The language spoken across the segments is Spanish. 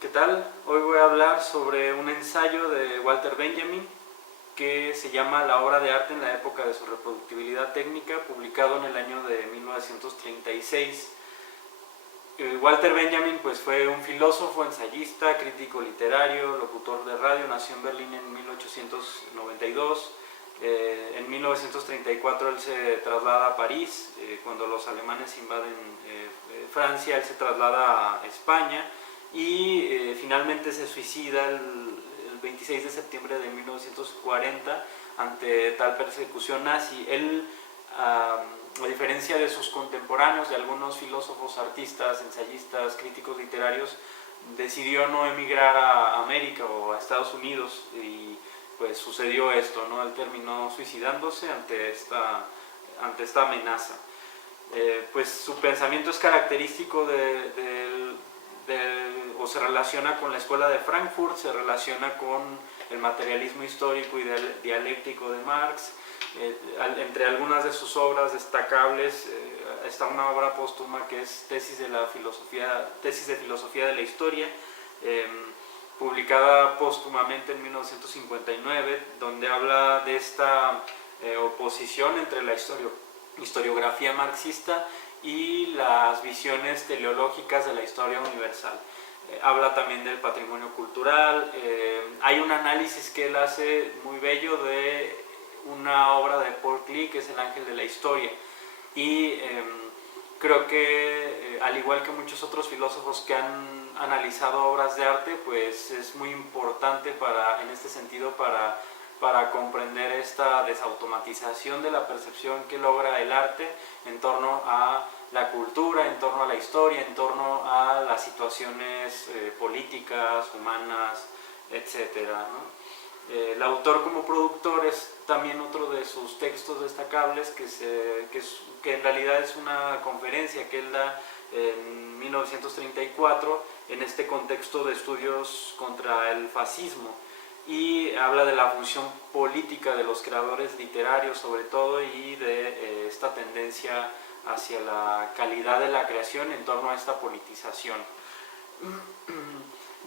¿Qué tal? Hoy voy a hablar sobre un ensayo de Walter Benjamin que se llama La obra de arte en la época de su reproductibilidad técnica, publicado en el año de 1936. Walter Benjamin pues, fue un filósofo, ensayista, crítico literario, locutor de radio, nació en Berlín en 1892. En 1934 él se traslada a París. Cuando los alemanes invaden Francia, él se traslada a España y finalmente se suicida el 26 de septiembre de 1940 ante tal persecución nazi. Él, a diferencia de sus contemporáneos, de algunos filósofos, artistas, ensayistas, críticos literarios, decidió no emigrar a América o a Estados Unidos y pues sucedió esto, ¿no? Él terminó suicidándose ante esta amenaza. Pues su pensamiento es característico o se relaciona con la escuela de Frankfurt, se relaciona con el materialismo histórico y dialéctico de Marx. Entre algunas de sus obras destacables está una obra póstuma que es Tesis de filosofía de la historia, publicada póstumamente en 1959, donde habla de esta oposición entre la historiografía marxista y las visiones teleológicas de la historia universal. Habla también del patrimonio cultural. Hay un análisis que él hace muy bello de una obra de Paul Klee, que es El ángel de la historia, y creo que al igual que muchos otros filósofos que han analizado obras de arte, pues es muy importante en este sentido para comprender esta desautomatización de la percepción que logra el arte en torno a la cultura, en torno a la historia, en torno a las situaciones políticas, humanas, etcétera, ¿no? El autor como productor es también otro de sus textos destacables, que en realidad es una conferencia que él da en 1934 en este contexto de estudios contra el fascismo, y habla de la función política de los creadores literarios sobre todo, y de esta tendencia hacia la calidad de la creación en torno a esta politización.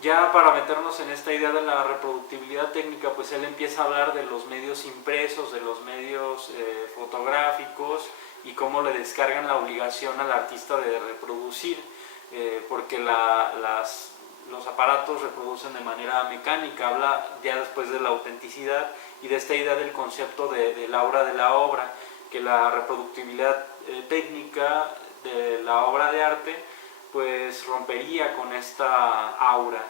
Ya para meternos en esta idea de la reproductibilidad técnica, pues él empieza a hablar de los medios impresos, de los medios fotográficos, y cómo le descargan la obligación al artista de reproducir, porque los aparatos reproducen de manera mecánica. Habla ya después de la autenticidad y de esta idea del concepto de la obra de la obra, que la reproductibilidad técnica de la obra de arte pues rompería con esta aura.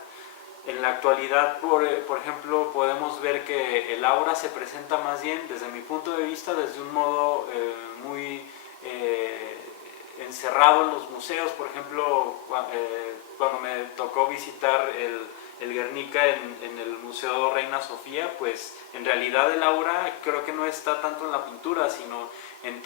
En la actualidad, por ejemplo, podemos ver que el aura se presenta más bien, desde mi punto de vista, desde un modo muy encerrado en los museos. Por ejemplo, cuando me tocó visitar el Guernica en el Museo Reina Sofía, pues en realidad el aura creo que no está tanto en la pintura, sino en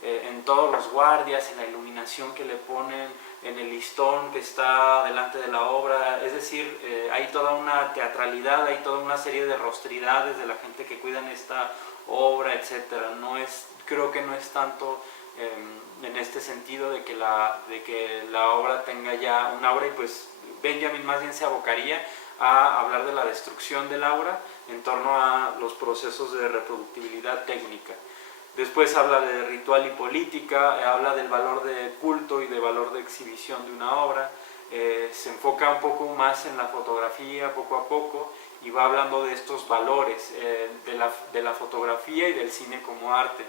en todos los guardias, en la iluminación que le ponen, en el listón que está delante de la obra. Es decir, hay toda una teatralidad, hay toda una serie de rostridades de la gente que cuidan esta obra, etcétera. Creo que no es tanto en este sentido de que la obra tenga ya un aura, y pues Benjamin más bien se abocaría a hablar de la destrucción del aura en torno a los procesos de reproductibilidad técnica. Después habla de ritual y política, habla del valor de culto y de valor de exhibición de una obra. Se enfoca un poco más en la fotografía poco a poco, y va hablando de estos valores de la fotografía y del cine como arte.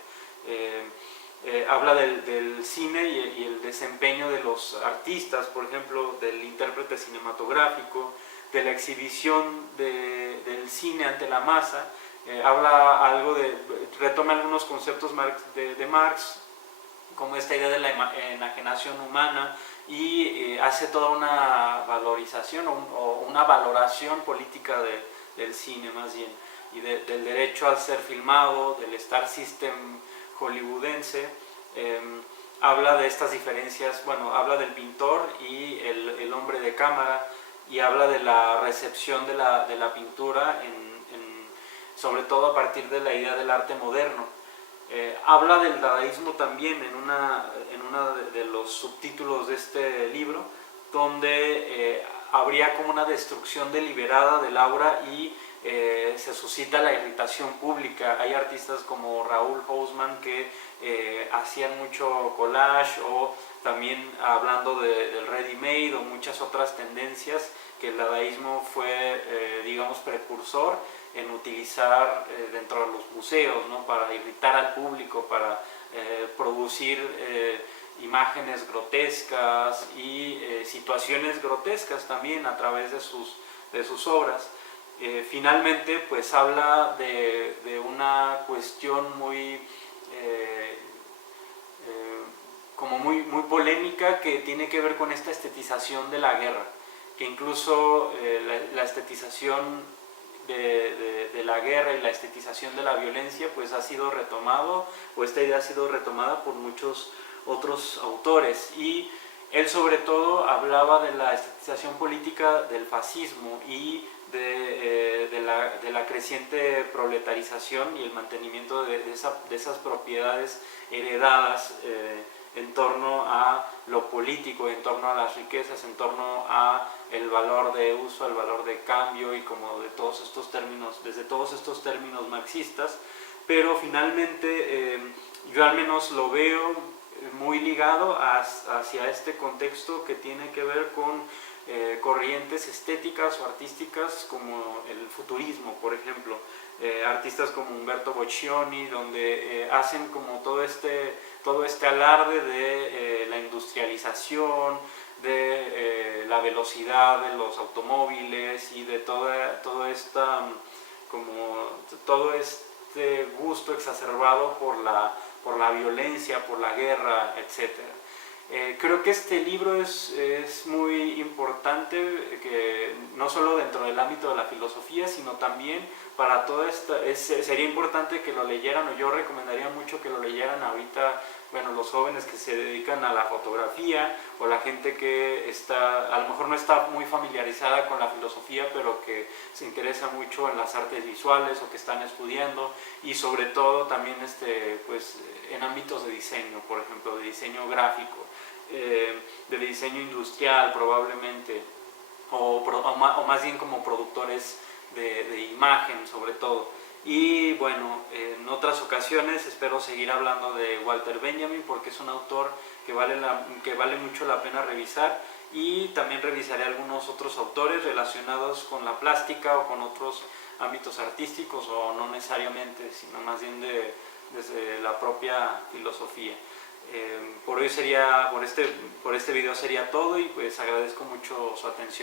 Habla del cine y el desempeño de los artistas, por ejemplo, del intérprete cinematográfico, de la exhibición del cine ante la masa. Retoma algunos conceptos de Marx, como esta idea de la enajenación humana, y hace toda una valorización o una valoración política del cine más bien, y del derecho al ser filmado, del Star System hollywoodense. Habla de estas diferencias, habla del pintor y el hombre de cámara, y habla de la recepción de la pintura sobre todo a partir de la idea del arte moderno. Habla del dadaísmo también en uno de los subtítulos de este libro, donde habría como una destrucción deliberada del aura y se suscita la irritación pública. Hay artistas como Raúl Hausmann que hacían mucho collage, o también hablando del ready-made o muchas otras tendencias que el dadaísmo fue, digamos, precursor en utilizar dentro de los museos, ¿no? Para irritar al público, para producir imágenes grotescas y situaciones grotescas también a través de sus obras. Finalmente, pues habla de una cuestión muy como muy polémica, que tiene que ver con esta estetización de la guerra, que incluso la estetización de la guerra y la estetización de la violencia pues ha sido retomado, o esta idea ha sido retomada por muchos otros autores, y él sobre todo hablaba de la estetización política del fascismo y de la creciente proletarización y el mantenimiento de esas propiedades heredadas en torno a lo político, en torno a las riquezas, en torno a el valor de uso, el valor de cambio, y como de todos estos términos, desde todos estos términos marxistas. Pero finalmente yo al menos lo veo muy ligado hacia este contexto que tiene que ver con corrientes estéticas o artísticas como el futurismo, por ejemplo. Artistas como Umberto Boccioni, donde hacen como todo este alarde de la industrialización, de la velocidad de los automóviles y de todo este gusto exacerbado por la violencia, por la guerra, etc. Creo que este libro es muy importante, que no solo dentro del ámbito de la filosofía, sino también para toda esta... sería importante que lo leyeran, o yo recomendaría mucho que lo leyeran ahorita, bueno, los jóvenes que se dedican a la fotografía, o la gente que a lo mejor no está muy familiarizada con la filosofía, pero que se interesa mucho en las artes visuales, o que están estudiando, y sobre todo también pues, en ámbitos de diseño, por ejemplo, de diseño gráfico, de diseño industrial probablemente, o más bien como productores de imagen sobre todo. Y bueno, en otras ocasiones espero seguir hablando de Walter Benjamin, porque es un autor que vale mucho la pena revisar, y también revisaré algunos otros autores relacionados con la plástica o con otros ámbitos artísticos, o no necesariamente, sino más bien desde la propia filosofía. Por hoy por este video sería todo, y pues agradezco mucho su atención.